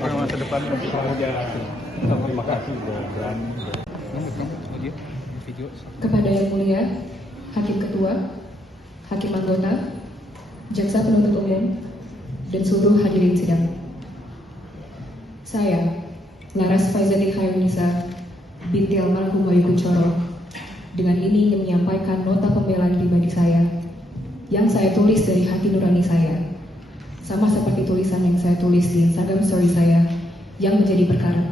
masa depan untuk Pramudia. Terima kasih sudah berani. Kepada Yang Mulia Hakim Ketua, Hakim Anggota, Jaksa Penuntut Umum, dan seluruh hadirin sidang. Saya, Laras Faizati Hairunisa, binti almarhum Wahyu Kunchoro, dengan ini ingin menyampaikan nota pembelaan pribadi saya yang saya tulis dari hati nurani saya, sama seperti tulisan yang saya tulis di Instagram story saya yang menjadi perkara.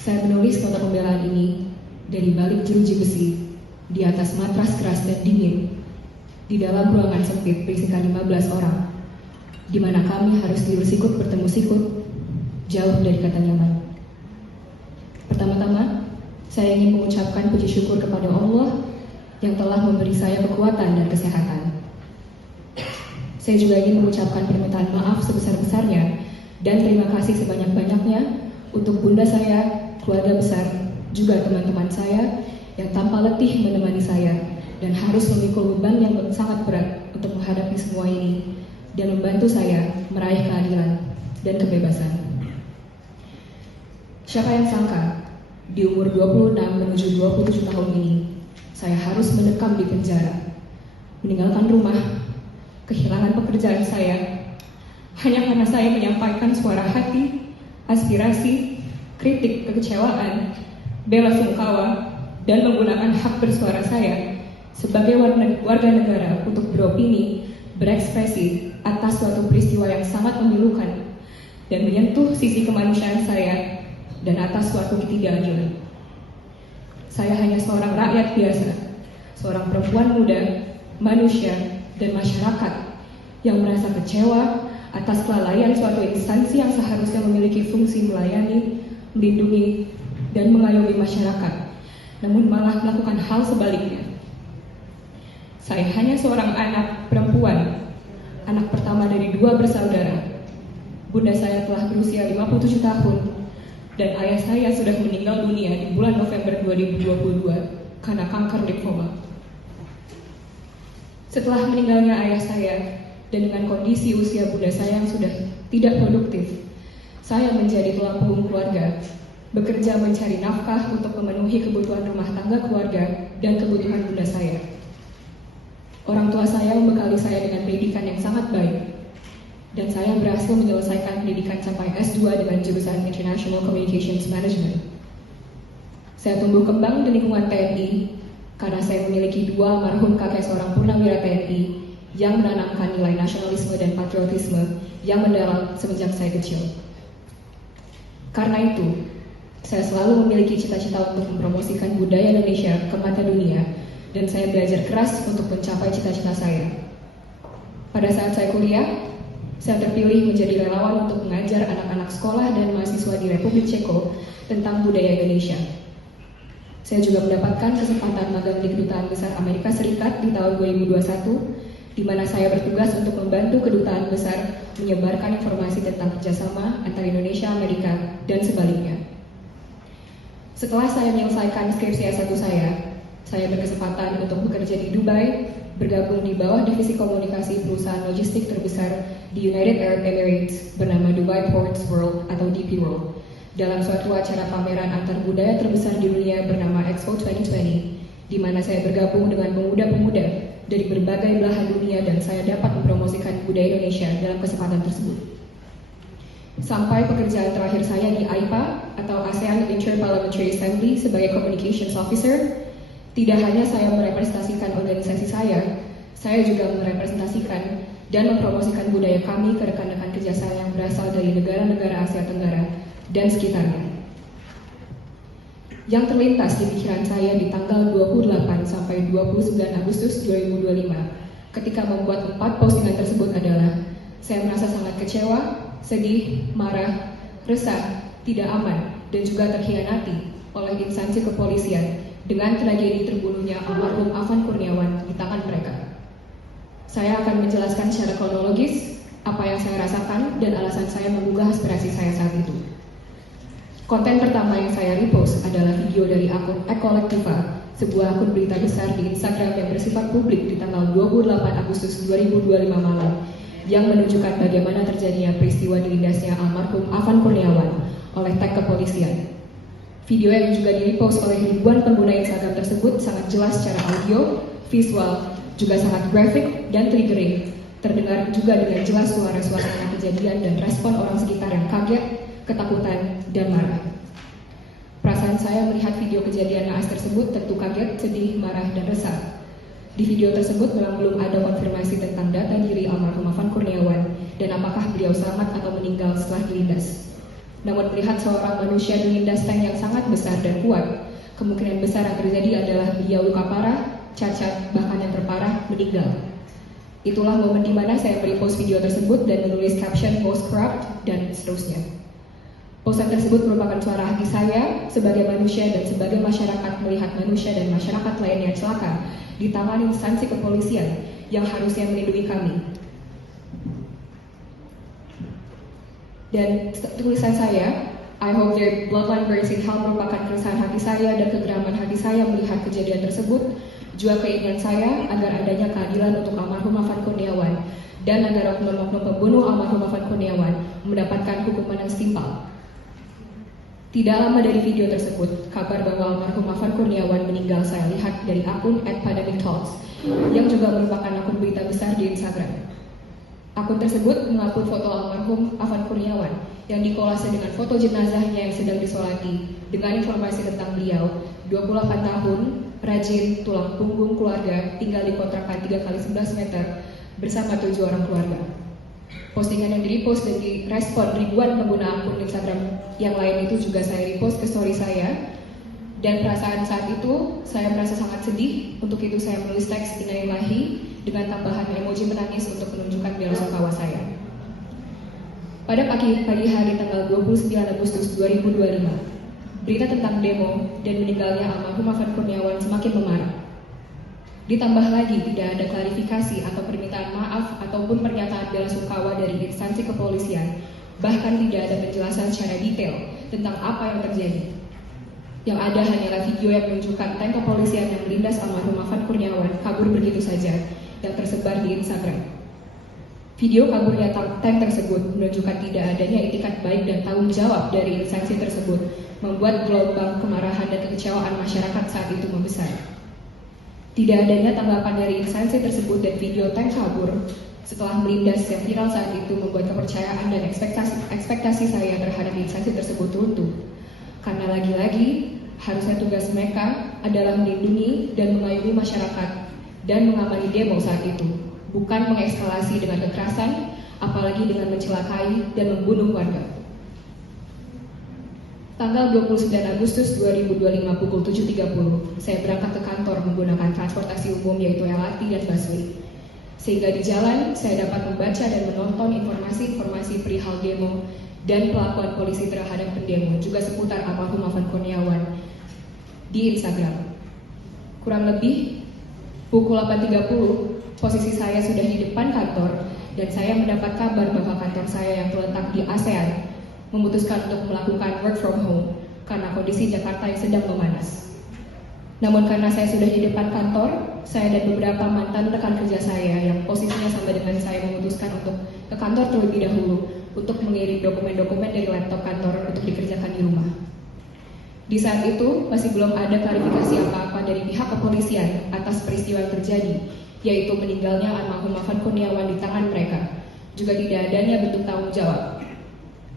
Saya menulis nota pembelaan ini dari balik jeruji besi, di atas matras keras dan dingin, di dalam ruangan sempit berisikan 15 orang, di mana kami harus sikut bertemu sikut, jauh dari kata nyaman. Pertama-tama, saya ingin mengucapkan puji syukur kepada Allah yang telah memberi saya kekuatan dan kesehatan. Saya juga ingin mengucapkan permintaan maaf sebesar-besarnya dan terima kasih sebanyak-banyaknya untuk bunda saya, keluarga besar, juga teman-teman saya yang tanpa letih menemani saya dan harus memikul beban yang sangat berat untuk menghadapi semua ini dan membantu saya meraih keadilan dan kebebasan. Siapa yang sangka di umur 26 menuju 27 tahun ini saya harus mendekam di penjara, meninggalkan rumah, kehilangan pekerjaan saya hanya karena saya menyampaikan suara hati, aspirasi, kritik, kekecewaan, bela sungkawa, dan menggunakan hak bersuara saya sebagai warga negara untuk beropini, berekspresi atas suatu peristiwa yang sangat memilukan dan menyentuh sisi kemanusiaan saya dan atas suatu ketidakadilan. Saya hanya seorang rakyat biasa, seorang perempuan muda, manusia, dan masyarakat yang merasa kecewa atas kelalaian suatu instansi yang seharusnya memiliki fungsi melayani, melindungi, dan mengayomi masyarakat, namun malah melakukan hal sebaliknya. Saya hanya seorang anak perempuan, anak pertama dari 2 bersaudara. Bunda saya telah berusia 57 tahun, dan ayah saya sudah meninggal dunia di bulan November 2022 karena kanker limfoma. Setelah meninggalnya ayah saya, dan dengan kondisi usia bunda saya yang sudah tidak produktif, saya menjadi tulang punggung keluarga, bekerja mencari nafkah untuk memenuhi kebutuhan rumah tangga keluarga dan kebutuhan bunda saya. Orang tua saya membekali saya dengan pendidikan yang sangat baik, dan saya berhasil menyelesaikan pendidikan sampai S2 dengan jurusan International Communications Management. Saya tumbuh kembang di lingkungan TNI karena saya memiliki 2 almarhum kakek seorang purnawira TNI yang menanamkan nilai nasionalisme dan patriotisme yang mendalam semenjak saya kecil. Karena itu, saya selalu memiliki cita-cita untuk mempromosikan budaya Indonesia ke mata dunia, dan saya belajar keras untuk mencapai cita-cita saya. Pada saat saya kuliah, saya terpilih menjadi relawan untuk mengajar anak-anak sekolah dan mahasiswa di Republik Ceko tentang budaya Indonesia. Saya juga mendapatkan kesempatan magang di Kedutaan Besar Amerika Serikat di tahun 2021, di mana saya bertugas untuk membantu Kedutaan Besar menyebarkan informasi tentang kerjasama antara Indonesia, Amerika, dan sebaliknya. Setelah saya menyelesaikan skripsi S1 saya berkesempatan untuk bekerja di Dubai, bergabung di bawah divisi komunikasi perusahaan logistik terbesar di United Arab Emirates bernama Dubai Ports World atau DP World, dalam suatu acara pameran antar budaya terbesar di dunia bernama Expo 2020, di mana saya bergabung dengan pemuda-pemuda dari berbagai belahan dunia dan saya dapat mempromosikan budaya Indonesia dalam kesempatan tersebut. Sampai pekerjaan terakhir saya di AIPA atau ASEAN Interparliamentary Assembly sebagai Communications Officer, tidak hanya saya merepresentasikan organisasi saya juga merepresentasikan dan mempromosikan budaya kami ke rekan-rekan kerja saya yang berasal dari negara-negara Asia Tenggara dan sekitarnya. Yang terlintas di pikiran saya di tanggal 28 sampai 29 Agustus 2025 ketika membuat 4 postingan tersebut adalah, saya merasa sangat kecewa, sedih, marah, resah, tidak aman, dan juga terkhianati oleh instansi kepolisian dengan tragedi terbunuhnya almarhum Afan Kurniawan di tangan mereka. Saya akan menjelaskan secara kronologis apa yang saya rasakan dan alasan saya menggugah aspirasi saya saat itu. Konten pertama yang saya repost adalah video dari akun Ekolektiva, sebuah akun berita besar di Instagram yang bersifat publik di tanggal 28 Agustus 2025 malam, yang menunjukkan bagaimana terjadinya peristiwa dilindasnya almarhum Afan Kurniawan oleh tank kepolisian. Video yang juga di-repost oleh ribuan pengguna Instagram tersebut sangat jelas secara audio, visual, juga sangat grafik dan triggering. Terdengar juga dengan jelas suara-suara kejadian dan respon orang sekitar yang kaget, ketakutan, dan marah. Perasaan saya melihat video kejadian naas tersebut tentu kaget, sedih, marah, dan resah. Di video tersebut memang belum ada konfirmasi tentang data diri almarhum Afan Kurniawan dan apakah beliau selamat atau meninggal setelah dilindas. Namun melihat seorang manusia dilindas tank yang sangat besar dan kuat, kemungkinan besar yang terjadi adalah beliau luka parah, cacat, bahkan yang terparah meninggal. Itulah momen di mana saya merepost video tersebut dan menulis caption post corrupt dan seterusnya. Postan tersebut merupakan suara hati saya sebagai manusia dan sebagai masyarakat melihat manusia dan masyarakat lainnya celaka di tangan instansi kepolisian yang harusnya melindungi kami. Dan tulisan saya, I hope their bloodline burns in hell merupakan keresahan hati saya dan kegeraman hati saya melihat kejadian tersebut, juga keinginan saya agar adanya keadilan untuk almarhum Afan Kurniawan dan agar oknum-oknum pembunuh almarhum Afan Kurniawan mendapatkan hukuman yang setimpal. Tidak lama dari video tersebut, kabar bahwa almarhum Afan Kurniawan meninggal saya lihat dari akun @pandemictalks yang juga merupakan akun berita besar di Instagram. Akun tersebut mengupload foto almarhum Afan Kurniawan yang dikolase dengan foto jenazahnya yang sedang disolati dengan informasi tentang beliau, 28 tahun, rajin, tulang punggung keluarga, tinggal di kontrakan 3x11 meter bersama 7 orang keluarga. Postingan yang di-repost dan direspon ribuan pengguna akun Instagram yang lain itu juga saya repost ke story saya. Dan perasaan saat itu, saya merasa sangat sedih. Untuk itu saya menulis teks innalillahi dengan tambahan emoji menangis untuk menunjukkan bela sungkawa saya. Pada pagi hari tanggal 29 Agustus 2025, berita tentang demo dan meninggalnya almarhum Afan Kurniawan semakin memarak. Ditambah lagi tidak ada klarifikasi atau permintaan maaf ataupun pernyataan bela sungkawa dari instansi kepolisian, bahkan tidak ada penjelasan secara detail tentang apa yang terjadi. Yang ada hanyalah video yang menunjukkan tank kepolisian yang melindas almarhum Afan Kurniawan kabur begitu saja yang tersebar di Instagram. Video kaburnya tank tersebut menunjukkan tidak adanya itikat baik dan tanggung jawab dari instansi tersebut, membuat gelombang kemarahan dan kekecewaan masyarakat saat itu membesar. Tidak adanya tanggapan dari instansi tersebut dan video tank kabur setelah melindas yang viral saat itu membuat kepercayaan dan ekspektasi saya terhadap instansi tersebut runtuh. Karena lagi-lagi harusnya tugas mereka adalah melindungi dan mengayomi masyarakat dan mengamani demo saat itu, bukan mengekskalasi dengan kekerasan, apalagi dengan mencelakai dan membunuh warga. Tanggal 29 Agustus 2025 pukul 7.30, saya berangkat ke kantor menggunakan transportasi umum yaitu LRT dan busway. Sehingga di jalan, saya dapat membaca dan menonton informasi-informasi perihal demo dan pelakuan polisi terhadap pendemo, juga seputar almarhum Afan Kurniawan di Instagram. Kurang lebih pukul 8.30, posisi saya sudah di depan kantor dan saya mendapat kabar bahwa kantor saya yang terletak di ASEAN memutuskan untuk melakukan work from home karena kondisi Jakarta yang sedang memanas. Namun karena saya sudah di depan kantor, saya dan beberapa mantan rekan kerja saya yang posisinya sama dengan saya memutuskan untuk ke kantor terlebih dahulu untuk mengirim dokumen-dokumen dari laptop kantor untuk dikerjakan di rumah. Di saat itu masih belum ada klarifikasi apa-apa dari pihak kepolisian atas peristiwa yang terjadi, yaitu meninggalnya almarhum Afan Kurniawan di tangan mereka. Juga tidak adanya bentuk tanggung jawab.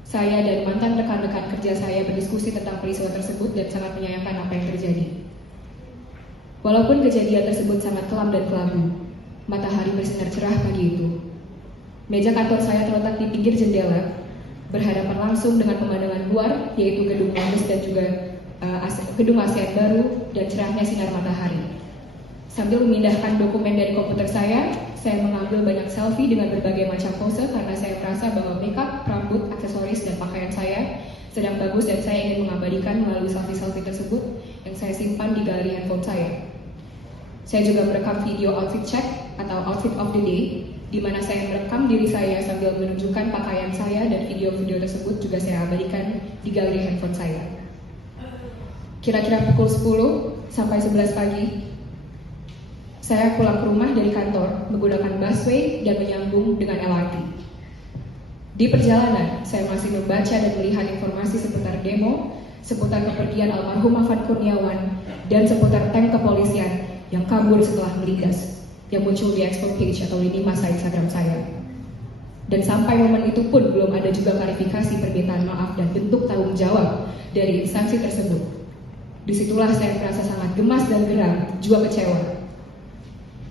Saya dan mantan rekan-rekan kerja saya berdiskusi tentang peristiwa tersebut dan sangat menyayangkan apa yang terjadi. Walaupun kejadian tersebut sangat kelam dan kelabu, matahari bersinar cerah pagi itu. Meja kantor saya terletak di pinggir jendela, berhadapan langsung dengan pemandangan luar, yaitu gedung Mabes dan juga gedung ASEAN baru dan cerahnya sinar matahari. Sambil memindahkan dokumen dari komputer saya mengambil banyak selfie dengan berbagai macam pose karena saya merasa bahwa makeup, rambut, aksesoris, dan pakaian saya sedang bagus dan saya ingin mengabadikan melalui selfie-selfie tersebut yang saya simpan di galeri handphone saya. Saya juga merekam video outfit check atau outfit of the day, di mana saya merekam diri saya sambil menunjukkan pakaian saya dan video-video tersebut juga saya abadikan di galeri handphone saya. Kira-kira pukul 10 sampai 11 pagi, Saya pulang ke rumah dari kantor menggunakan busway dan menyambung dengan LRT. Di perjalanan, saya masih membaca dan melihat informasi seputar demo, seputar kepergian almarhum Afan Kurniawan, dan seputar tank kepolisian yang kabur setelah melindas, yang muncul di explore page atau lini masa Instagram saya. Dan sampai momen itu pun belum ada juga klarifikasi permintaan maaf dan bentuk tanggung jawab dari instansi tersebut. Disitulah saya merasa sangat gemas dan geram, juga kecewa.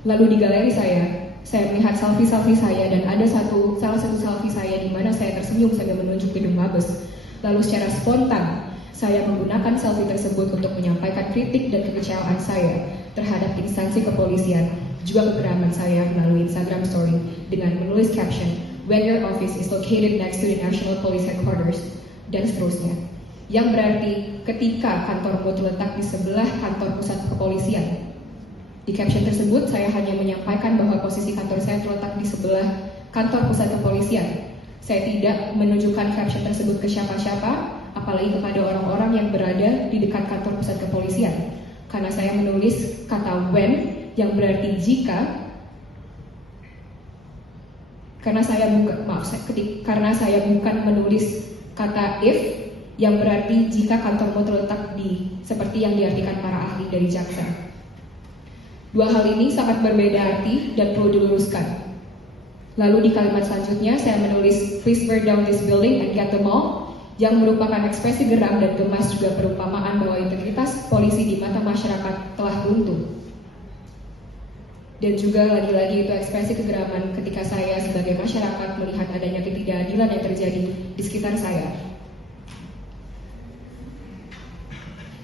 Lalu di galeri saya melihat selfie saya dan ada salah satu selfie saya di mana saya tersenyum sambil menunjuk gedung Mabes. Lalu secara spontan, saya menggunakan selfie tersebut untuk menyampaikan kritik dan kekecewaan saya terhadap instansi kepolisian, juga kegeraman saya melalui Instagram Story dengan menulis caption, "When your office is located next to the National Police Headquarters," dan seterusnya. Yang berarti ketika kantormu terletak di sebelah kantor pusat kepolisian. Di caption tersebut, saya hanya menyampaikan bahwa posisi kantor saya terletak di sebelah kantor pusat kepolisian. Saya tidak menunjukkan caption tersebut ke siapa-siapa, apalagi kepada orang-orang yang berada di dekat kantor pusat kepolisian. Karena saya menulis kata when, yang berarti jika, karena saya bukan menulis kata if, yang berarti jika kantormu terletak di, seperti yang diartikan para ahli dari jaksa. Dua hal ini sangat berbeda arti dan perlu diluruskan. Lalu di kalimat selanjutnya saya menulis "Please burn down this building and get them all," yang merupakan ekspresi geram dan gemas juga perumpamaan bahwa integritas polisi di mata masyarakat telah runtuh. Dan juga lagi-lagi itu ekspresi kegeraman ketika saya sebagai masyarakat melihat adanya ketidakadilan yang terjadi di sekitar saya.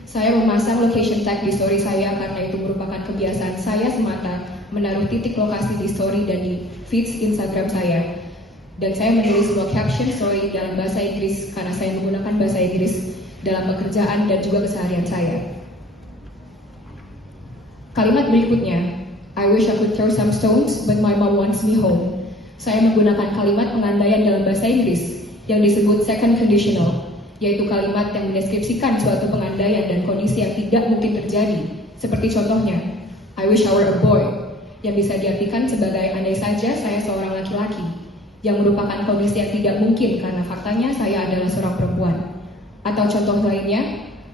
Saya memasang location tag di story saya karena itu merupakan kebiasaan saya semata menaruh titik lokasi di story dan di feeds Instagram saya. Dan saya menulis semua caption story dalam bahasa Inggris karena saya menggunakan bahasa Inggris dalam pekerjaan dan juga keseharian saya. Kalimat berikutnya, "I wish I could throw some stones, but my mom wants me home." Saya menggunakan kalimat pengandaian dalam bahasa Inggris yang disebut second conditional, yaitu kalimat yang mendeskripsikan suatu pengandaian dan kondisi yang tidak mungkin terjadi. Seperti contohnya, "I wish I were a boy," yang bisa diartikan sebagai andai saja saya seorang laki-laki, yang merupakan kondisi yang tidak mungkin karena faktanya saya adalah seorang perempuan. Atau contoh lainnya,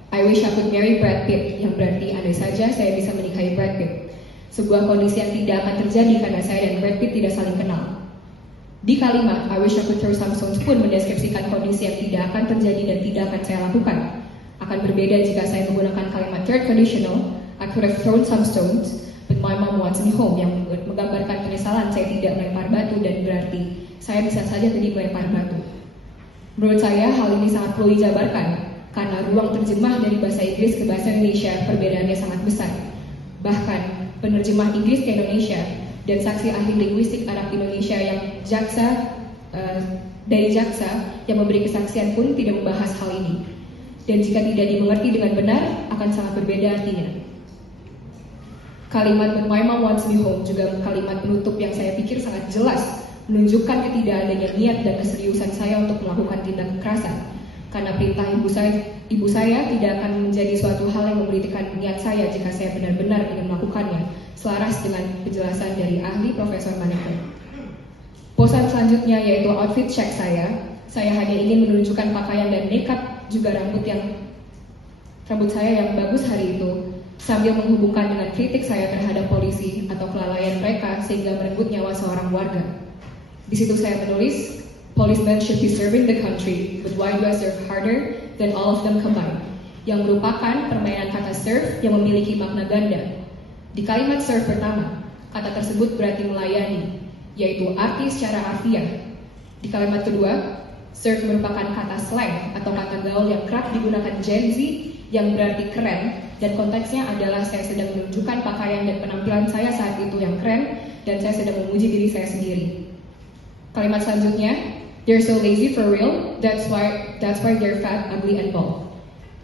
"I wish I could marry Brad Pitt," yang berarti andai saja saya bisa menikahi Brad Pitt. Sebuah kondisi yang tidak akan terjadi karena saya dan Brad Pitt tidak saling kenal. Di kalimat "I wish I could throw some stones" pun mendeskripsikan kondisi yang tidak akan terjadi dan tidak akan saya lakukan. Akan berbeda jika saya menggunakan kalimat third conditional, "I could have thrown some stones, but my mom wants me home," yang menggambarkan penyesalan saya tidak melempar batu dan berarti saya bisa saja tadi melempar batu. Menurut saya hal ini sangat perlu dijabarkan karena ruang terjemah dari bahasa Inggris ke bahasa Indonesia perbedaannya sangat besar. Bahkan penerjemah Inggris ke Indonesia dan saksi ahli linguistik Arab Indonesia yang dari jaksa yang memberi kesaksian pun tidak membahas hal ini. Dan jika tidak dimengerti dengan benar, akan sangat berbeda artinya. Kalimat "But my mom wants me home" juga kalimat penutup yang saya pikir sangat jelas menunjukkan ketidakadanya niat dan keseriusan saya untuk melakukan tindak kekerasan. Karena perintah ibu saya tidak akan menjadi suatu hal yang memberitikan niat saya jika saya benar-benar ingin melakukannya, selaras dengan penjelasan dari ahli Profesor Maneka. Posan selanjutnya yaitu outfit check saya. Saya hanya ingin menunjukkan pakaian dan makeup juga rambut saya yang bagus hari itu, sambil menghubungkan dengan kritik saya terhadap polisi atau kelalaian mereka sehingga merenggut nyawa seorang warga. Di situ saya menulis, "Policemen should be serving the country, but why do I serve harder than all of them combined?" Yang merupakan permainan kata serve yang memiliki makna ganda. Di kalimat serve pertama, kata tersebut berarti melayani, yaitu arti secara harfiah. Di kalimat kedua, serve merupakan kata slang atau kata gaul yang kerap digunakan Gen Z yang berarti keren, dan konteksnya adalah saya sedang menunjukkan pakaian dan penampilan saya saat itu yang keren, dan saya sedang memuji diri saya sendiri. Kalimat selanjutnya, "They're so lazy for real, that's why they're fat, ugly, and bald."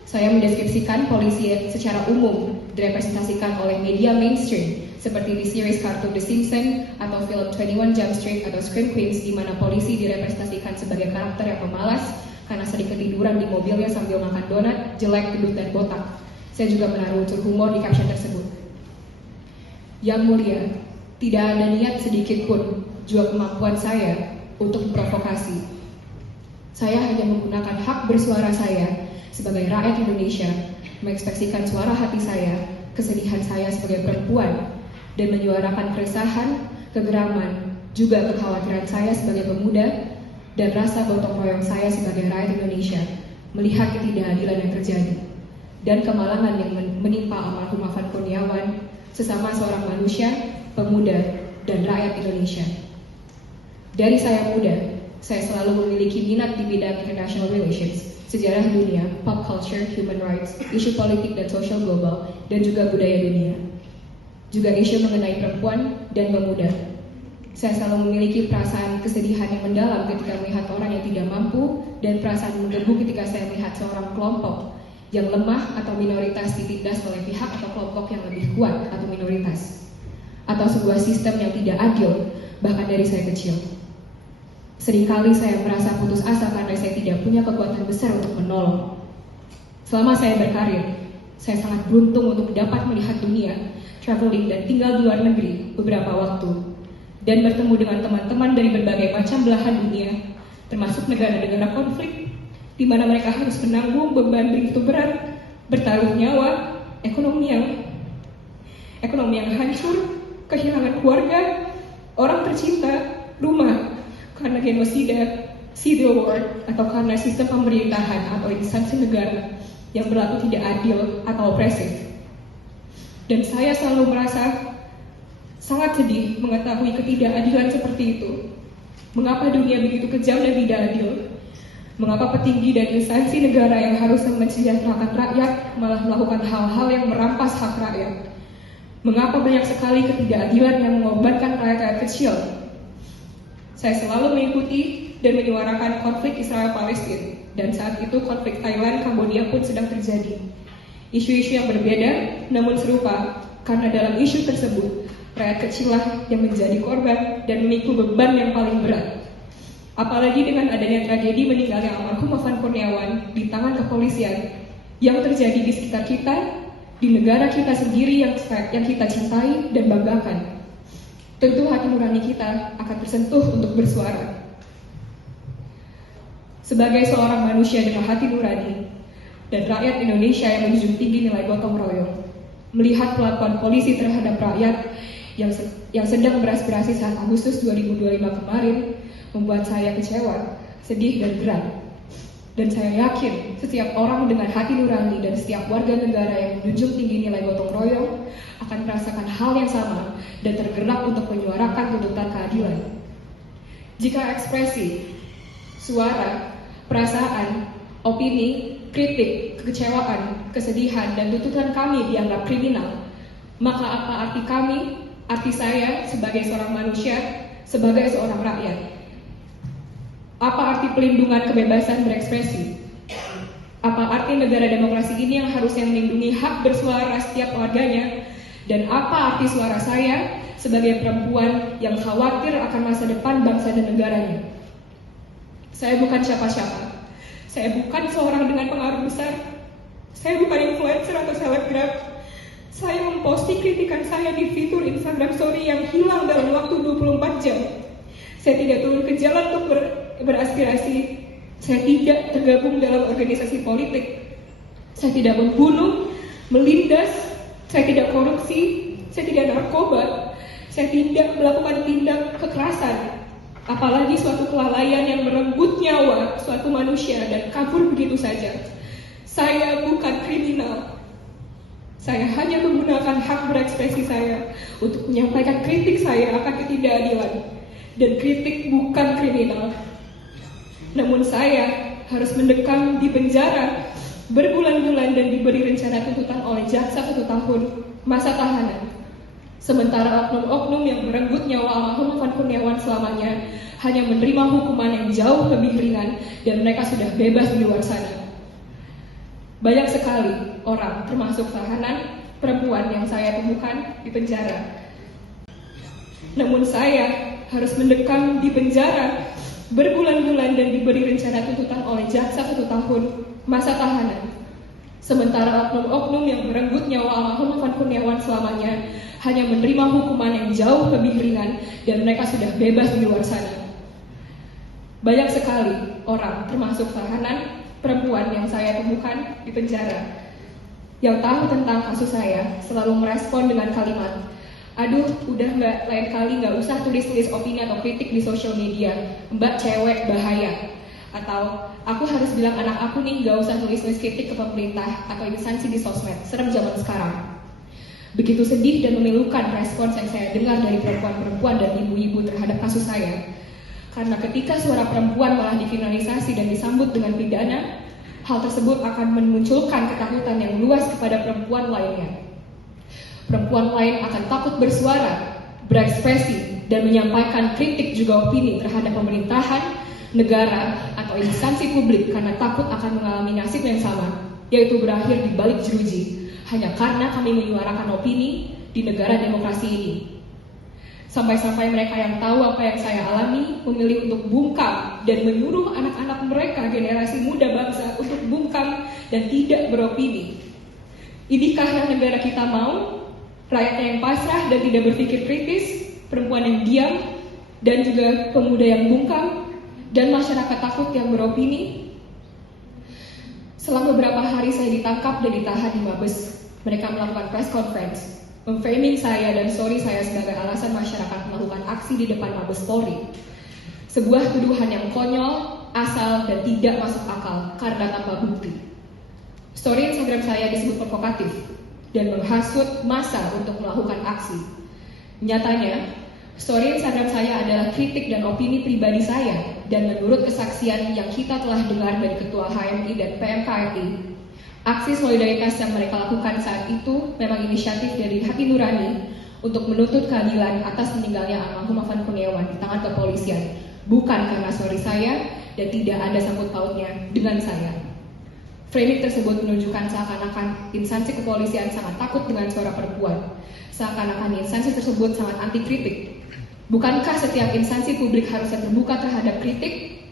Saya mendeskripsikan polisi secara umum direpresentasikan oleh media mainstream seperti di series kartun The Simpsons atau film 21 Jump Street atau Scream Queens, di mana polisi direpresentasikan sebagai karakter yang pemalas karena sering ketiduran di mobilnya sambil makan donat, jelek, gendut, dan botak. Saya juga menaruh unsur humor di caption tersebut. Yang mulia, tidak ada niat sedikit pun jua kemampuan saya untuk memprovokasi. Saya hanya menggunakan hak bersuara saya sebagai rakyat Indonesia, mengekspresikan suara hati saya, kesedihan saya sebagai perempuan, dan menyuarakan keresahan, kegeraman, juga kekhawatiran saya sebagai pemuda, dan rasa gotong royong saya sebagai rakyat Indonesia melihat ketidakadilan yang terjadi dan kemalangan yang menimpa almarhum Afan Kurniawan, sesama seorang manusia, pemuda, dan rakyat Indonesia. Dari saya muda, saya selalu memiliki minat di bidang international relations, sejarah dunia, pop culture, human rights, isu politik dan sosial global, dan juga budaya dunia. Juga isu mengenai perempuan dan pemuda. Saya selalu memiliki perasaan kesedihan yang mendalam ketika melihat orang yang tidak mampu dan perasaan menggebu ketika saya melihat seorang kelompok yang lemah atau minoritas ditindas oleh pihak atau kelompok yang lebih kuat atau minoritas, atau sebuah sistem yang tidak adil bahkan dari saya kecil. Seringkali saya merasa putus asa karena saya tidak punya kekuatan besar untuk menolong. Selama saya berkarir, saya sangat beruntung untuk dapat melihat dunia, traveling dan tinggal di luar negeri beberapa waktu, dan bertemu dengan teman-teman dari berbagai macam belahan dunia, termasuk negara-negara konflik, di mana mereka harus menanggung beban begitu berat, bertaruh nyawa, ekonomi yang hancur, kehilangan keluarga, orang tercinta, rumah, karena genosida, civil war, atau karena sistem pemerintahan atau instansi negara yang berlaku tidak adil atau opresif. Dan saya selalu merasa sangat sedih mengetahui ketidakadilan seperti itu. Mengapa dunia begitu kejam dan tidak adil? Mengapa petinggi dan instansi negara yang harusnya mensejahterakan rakyat malah melakukan hal-hal yang merampas hak rakyat? Mengapa banyak sekali ketidakadilan yang mengorbankan rakyat-rakyat kecil? Saya selalu mengikuti dan menyuarakan konflik Israel-Palestina, dan saat itu konflik Thailand-Kambodia pun sedang terjadi. Isu-isu yang berbeda namun serupa, karena dalam isu tersebut rakyat kecillah yang menjadi korban dan memikul beban yang paling berat. Apalagi dengan adanya tragedi meninggalnya almarhum Afan Kurniawan di tangan kepolisian yang terjadi di sekitar kita, di negara kita sendiri yang kita cintai dan banggakan. Tentu hati nurani kita akan tersentuh untuk bersuara. Sebagai seorang manusia dengan hati nurani dan rakyat Indonesia yang menjunjung tinggi nilai gotong royong, melihat perlakuan polisi terhadap rakyat yang sedang beraspirasi saat Agustus 2025 kemarin membuat saya kecewa, sedih, dan berat. Dan saya yakin setiap orang dengan hati nurani dan setiap warga negara yang menjunjung tinggi nilai gotong royong akan merasakan hal yang sama dan tergerak untuk menyuarakan tuntutan keadilan. Jika ekspresi, suara, perasaan, opini, kritik, kekecewaan, kesedihan, dan tuntutan kami dianggap kriminal, maka apa arti saya sebagai seorang manusia, sebagai seorang rakyat? Apa arti pelindungan kebebasan berekspresi? Apa arti negara demokrasi ini yang harusnya melindungi hak bersuara setiap warganya? Dan apa arti suara saya sebagai perempuan yang khawatir akan masa depan bangsa dan negaranya? Saya bukan siapa-siapa. Saya bukan seorang dengan pengaruh besar. Saya bukan influencer atau selebgram. Saya memposting kritikan saya di fitur Instagram Story yang hilang dalam waktu 24 jam. Saya tidak turun ke jalan untuk beraspirasi. Saya tidak tergabung dalam organisasi politik. Saya tidak membunuh, melindas. Saya tidak korupsi. Saya tidak narkoba. Saya tidak melakukan tindak kekerasan. Apalagi suatu kelalaian yang merenggut nyawa suatu manusia dan kabur begitu saja. Saya bukan kriminal. Saya hanya menggunakan hak berekspresi saya untuk menyampaikan kritik saya akan ketidakadilan. Dan kritik bukan kriminal. Namun saya harus mendekam di penjara berbulan-bulan dan diberi rencana tuntutan oleh jaksa 1 tahun masa tahanan. Sementara oknum-oknum yang merenggut nyawa almarhum Afan Kurniawan selamanya hanya menerima hukuman yang jauh lebih ringan dan mereka sudah bebas di luar sana. Banyak sekali orang, termasuk tahanan perempuan yang saya temukan di penjara. Namun saya harus mendekam di penjara berbulan-bulan dan diberi rencana tuntutan oleh jaksa 1 tahun masa tahanan. Sementara oknum-oknum yang merenggut nyawa almarhum Afan Kurniawan selamanya hanya menerima hukuman yang jauh lebih ringan dan mereka sudah bebas di luar sana. Banyak sekali orang, termasuk tahanan perempuan yang saya temukan di penjara, yang tahu tentang kasus saya, selalu merespon dengan kalimat, "Aduh, udah lain kali nggak usah tulis-tulis opini atau kritik di sosial media, Mbak cewek bahaya." Atau, "Aku harus bilang anak aku nih nggak usah tulis-tulis kritik ke pemerintah atau instansi di sosmed, serem zaman sekarang." Begitu sedih dan memilukan respons yang saya dengar dari perempuan-perempuan dan ibu-ibu terhadap kasus saya. Karena ketika suara perempuan malah dikriminalisasi dan disambut dengan pidana, hal tersebut akan memunculkan ketakutan yang luas kepada perempuan lainnya. Perempuan lain akan takut bersuara, berekspresi, dan menyampaikan kritik juga opini terhadap pemerintahan, negara, atau instansi publik karena takut akan mengalami nasib yang sama, yaitu berakhir di balik jeruji, hanya karena kami menyuarakan opini di negara demokrasi ini. Sampai-sampai mereka yang tahu apa yang saya alami memilih untuk bungkam dan menyuruh anak-anak mereka, generasi muda bangsa, untuk bungkam dan tidak beropini. Inikah yang negara kita mau? Rakyatnya yang pasrah dan tidak berpikir kritis, perempuan yang diam, dan juga pemuda yang bungkam, dan masyarakat takut yang beropini? Selama beberapa hari saya ditangkap dan ditahan di Mabes. Mereka melakukan press conference, memframing saya dan story saya sebagai alasan masyarakat melakukan aksi di depan Mabes Polri. Sebuah tuduhan yang konyol, asal, dan tidak masuk akal karena tanpa bukti. Story Instagram saya disebut provokatif dan menghasut massa untuk melakukan aksi. Nyatanya, story Instagram saya adalah kritik dan opini pribadi saya, dan menurut kesaksian yang kita telah dengar dari Ketua HMI dan PMKRI, aksi solidaritas yang mereka lakukan saat itu memang inisiatif dari hati nurani untuk menuntut keadilan atas meninggalnya almarhum Novan Kurniawan di tangan kepolisian, bukan karena story saya dan tidak ada sangkut pautnya dengan saya. Framing tersebut menunjukkan seakan-akan instansi kepolisian sangat takut dengan suara perempuan, seakan-akan instansi tersebut sangat anti kritik. Bukankah setiap instansi publik harusnya terbuka terhadap kritik?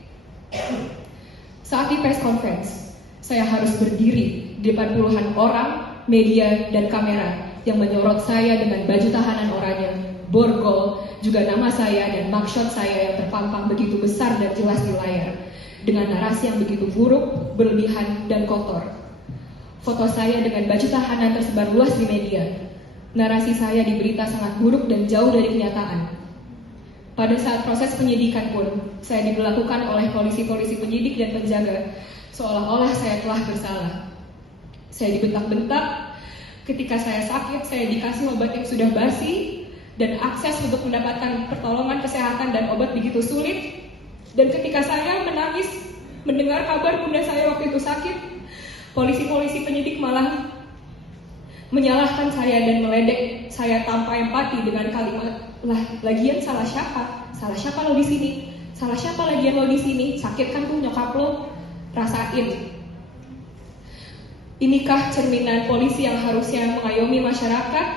Saat di press conference, saya harus berdiri di depan puluhan orang, media, dan kamera yang menyorot saya dengan baju tahanan oranye, borgol, juga nama saya dan mugshot saya yang terpampang begitu besar dan jelas di layar, dengan narasi yang begitu buruk, berlebihan, dan kotor. Foto saya dengan baju tahanan tersebar luas di media. Narasi saya di berita sangat buruk dan jauh dari kenyataan. Pada saat proses penyidikan pun, saya diberlakukan oleh polisi-polisi penyidik dan penjaga, seolah-olah saya telah bersalah. Saya dibentak-bentak, ketika saya sakit, saya dikasih obat yang sudah basi, dan akses untuk mendapatkan pertolongan kesehatan dan obat begitu sulit. Dan ketika saya menangis mendengar kabar bunda saya waktu itu sakit, polisi-polisi penyidik malah menyalahkan saya dan meledek saya tanpa empati dengan kalimat, "Lah, lagian salah siapa? Salah siapa lo di sini? Salah siapa lagian lo di sini? Sakit kan tuh nyokap lo, rasain." Inikah cerminan polisi yang harusnya mengayomi masyarakat?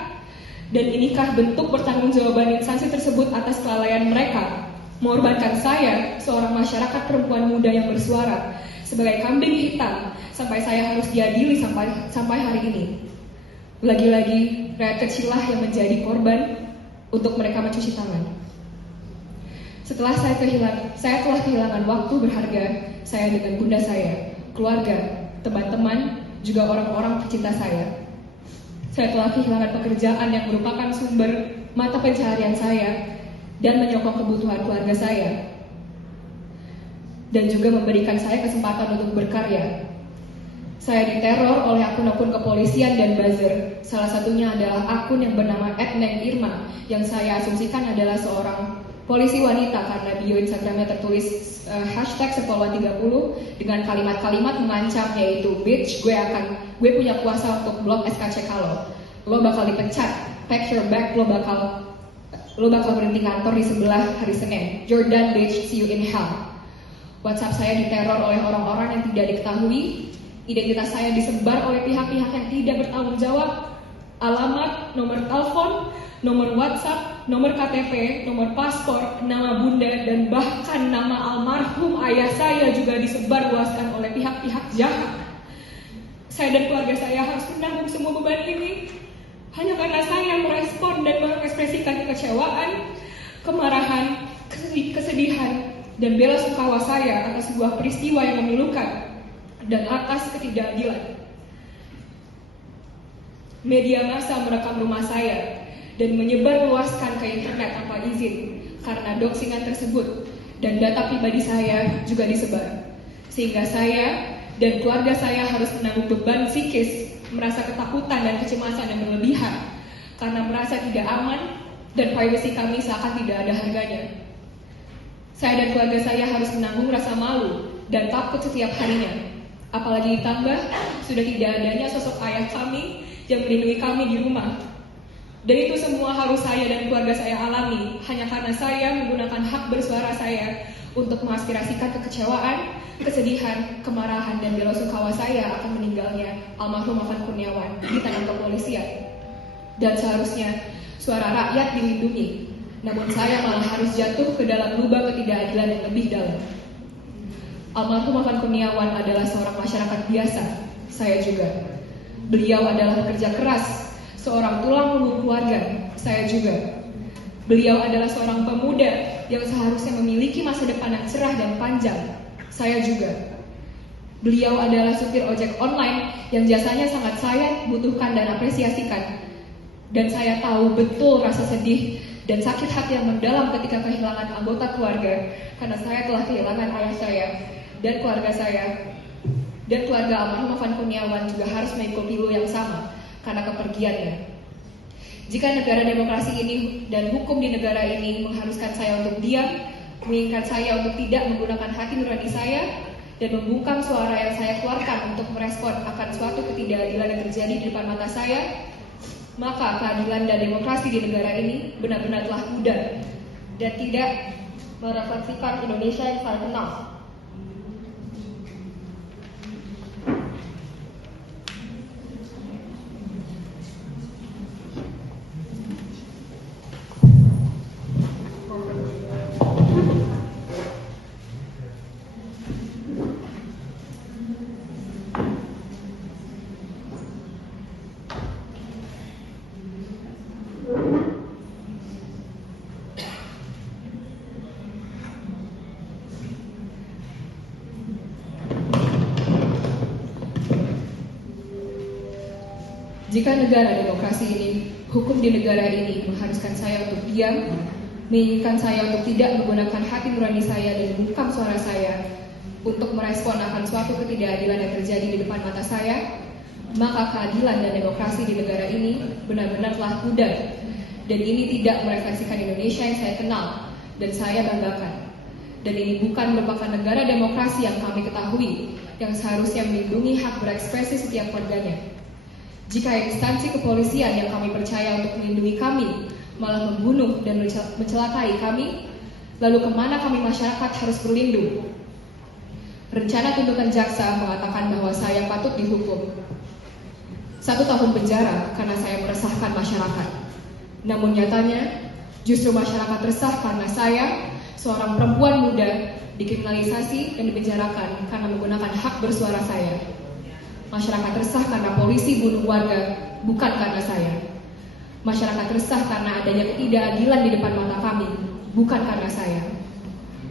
Dan inikah bentuk pertanggungjawaban instansi tersebut atas kelalaian mereka? Mengorbankan saya, seorang masyarakat perempuan muda yang bersuara, sebagai kambing hitam, sampai saya harus diadili sampai hari ini. Lagi-lagi, rakyat kecillah yang menjadi korban untuk mereka mencuci tangan. Setelah saya telah kehilangan waktu berharga saya dengan bunda saya, keluarga, teman-teman, juga orang-orang pecinta saya. Saya telah kehilangan pekerjaan yang merupakan sumber mata pencaharian saya dan menyokong kebutuhan keluarga saya, dan juga memberikan saya kesempatan untuk berkarya. Saya diteror oleh akun-akun kepolisian dan buzzer. Salah satunya adalah akun yang bernama @neng_irma yang saya asumsikan adalah seorang polisi wanita karena bio Instagramnya tertulis #sepolwan30 dengan kalimat-kalimat mengancam, yaitu, "Bitch, gue punya kuasa untuk blok SKCK lo bakal dipecat, pack your bag, lo bakal berhenti kantor di sebelah hari Senin. Jordan, bitch, see you in hell." WhatsApp saya diteror oleh orang-orang yang tidak diketahui. Identitas saya disebar oleh pihak-pihak yang tidak bertanggung jawab. Alamat, nomor telepon, nomor WhatsApp, nomor KTP, nomor paspor, nama bunda, dan bahkan nama almarhum ayah saya juga disebarluaskan oleh pihak-pihak jahat. Saya dan keluarga saya harus menanggung semua beban ini. Hanya karena saya merespon dan mengekspresikan kekecewaan, kemarahan, kesedihan, dan bela sungkawa saya atas sebuah peristiwa yang memilukan dan atas ketidakadilan. Media massa merekam rumah saya dan menyebarluaskan ke internet tanpa izin karena doxingan tersebut, dan data pribadi saya juga disebar, sehingga saya dan keluarga saya harus menanggung beban psikis, merasa ketakutan dan kecemasan yang berlebihan karena merasa tidak aman dan privasi kami seakan tidak ada harganya. Saya dan keluarga saya harus menanggung rasa malu dan takut setiap harinya, apalagi ditambah sudah tidak adanya sosok ayah kami yang melindungi kami di rumah. Dan itu semua harus saya dan keluarga saya alami hanya karena saya menggunakan hak bersuara saya untuk mengaspirasikan kekecewaan, kesedihan, kemarahan, dan bela sungkawa saya akan meninggalnya almarhum Afan Kurniawan di tangan kepolisian. Dan seharusnya suara rakyat dilindungi, namun saya malah harus jatuh ke dalam lubang ketidakadilan yang lebih dalam. Almarhum Afan Kurniawan adalah seorang masyarakat biasa, saya juga. Beliau adalah pekerja keras, seorang tulang punggung keluarga, saya juga. Beliau adalah seorang pemuda yang seharusnya memiliki masa depan yang cerah dan panjang, saya juga. Beliau adalah supir ojek online yang jasanya sangat saya butuhkan dan apresiasikan. Dan saya tahu betul rasa sedih dan sakit hati yang mendalam ketika kehilangan anggota keluarga, karena saya telah kehilangan ayah saya dan keluarga saya. Dan keluarga almarhum Afan Kurniawan juga harus mengikuti pilu yang sama karena kepergiannya. Jika negara demokrasi ini dan hukum di negara ini mengharuskan saya untuk diam, menginginkan saya untuk tidak menggunakan hati nurani saya, dan membungkam suara yang saya keluarkan untuk merespon akan suatu ketidakadilan yang terjadi di depan mata saya, maka keadilan dan demokrasi di negara ini benar-benar telah pudar dan tidak merefleksikan Indonesia yang saya kenal. Jika negara demokrasi ini, hukum di negara ini mengharuskan saya untuk diam, menginginkan saya untuk tidak menggunakan hati nurani saya dan membungkam suara saya untuk merespon akan suatu ketidakadilan yang terjadi di depan mata saya, maka keadilan dan demokrasi di negara ini benar-benar telah pudar, dan ini tidak merefleksikan Indonesia yang saya kenal dan saya banggakan. Dan ini bukan merupakan negara demokrasi yang kami ketahui, yang seharusnya melindungi hak berekspresi setiap warganya. Jika instansi kepolisian yang kami percaya untuk melindungi kami malah membunuh dan mencelakai kami, lalu kemana kami masyarakat harus berlindung? Rencana tuntutan jaksa mengatakan bahwa saya patut dihukum 1 tahun penjara karena saya meresahkan masyarakat. Namun nyatanya justru masyarakat resah karena saya, seorang perempuan muda, dikriminalisasi dan dipenjarakan karena menggunakan hak bersuara saya. Masyarakat resah karena polisi bunuh warga, bukan karena saya. Masyarakat resah karena adanya ketidakadilan di depan mata kami, bukan karena saya.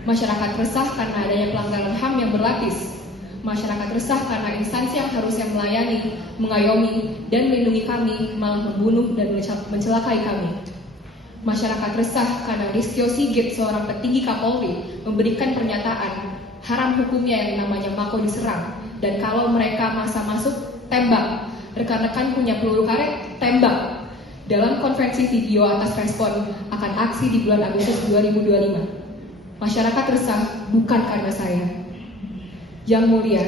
Masyarakat resah karena adanya pelanggaran HAM yang berlapis. Masyarakat resah karena instansi yang harusnya melayani, mengayomi, dan melindungi kami malah membunuh dan mencelakai kami. Masyarakat resah karena Listio Sigit, seorang petinggi Kapolri, memberikan pernyataan haram hukumnya yang namanya Mako diserang. Dan kalau mereka masa masuk, tembak. Rekan-rekan punya peluru karet, tembak. Dalam konferensi video atas respon akan aksi di bulan Agustus 2025. Masyarakat resah bukan karena saya. Yang mulia,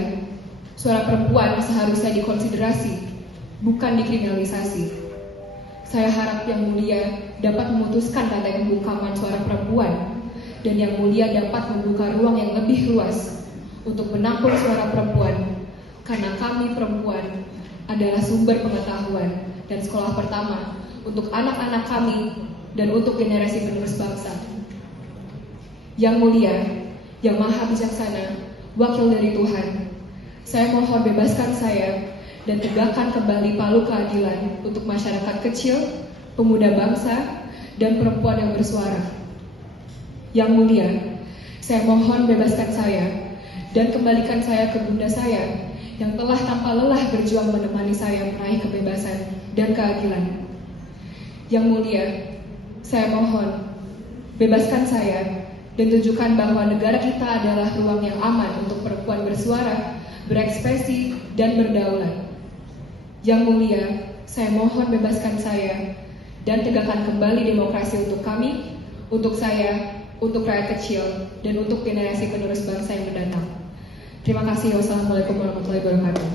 suara perempuan seharusnya dikonsiderasi, bukan dikriminalisasi. Saya harap yang mulia dapat memutuskan rantai pembungkaman suara perempuan, dan yang mulia dapat membuka ruang yang lebih luas untuk menampung suara perempuan, karena kami perempuan adalah sumber pengetahuan dan sekolah pertama untuk anak-anak kami dan untuk generasi penerus bangsa. Yang mulia, yang maha bijaksana, wakil dari Tuhan, saya mohon bebaskan saya dan tegakkan kembali palu keadilan untuk masyarakat kecil, pemuda bangsa, dan perempuan yang bersuara. Yang mulia, saya mohon bebaskan saya dan kembalikan saya ke bunda saya yang telah tanpa lelah berjuang menemani saya meraih kebebasan dan keadilan. Yang mulia, saya mohon bebaskan saya dan tunjukkan bahwa negara kita adalah ruang yang aman untuk perempuan bersuara, berekspresi, dan berdaulat. Yang mulia, saya mohon bebaskan saya dan tegakkan kembali demokrasi untuk kami, untuk saya, untuk rakyat kecil, dan untuk generasi penerus bangsa yang mendatang. Terima kasih. Wassalamualaikum warahmatullahi wabarakatuh.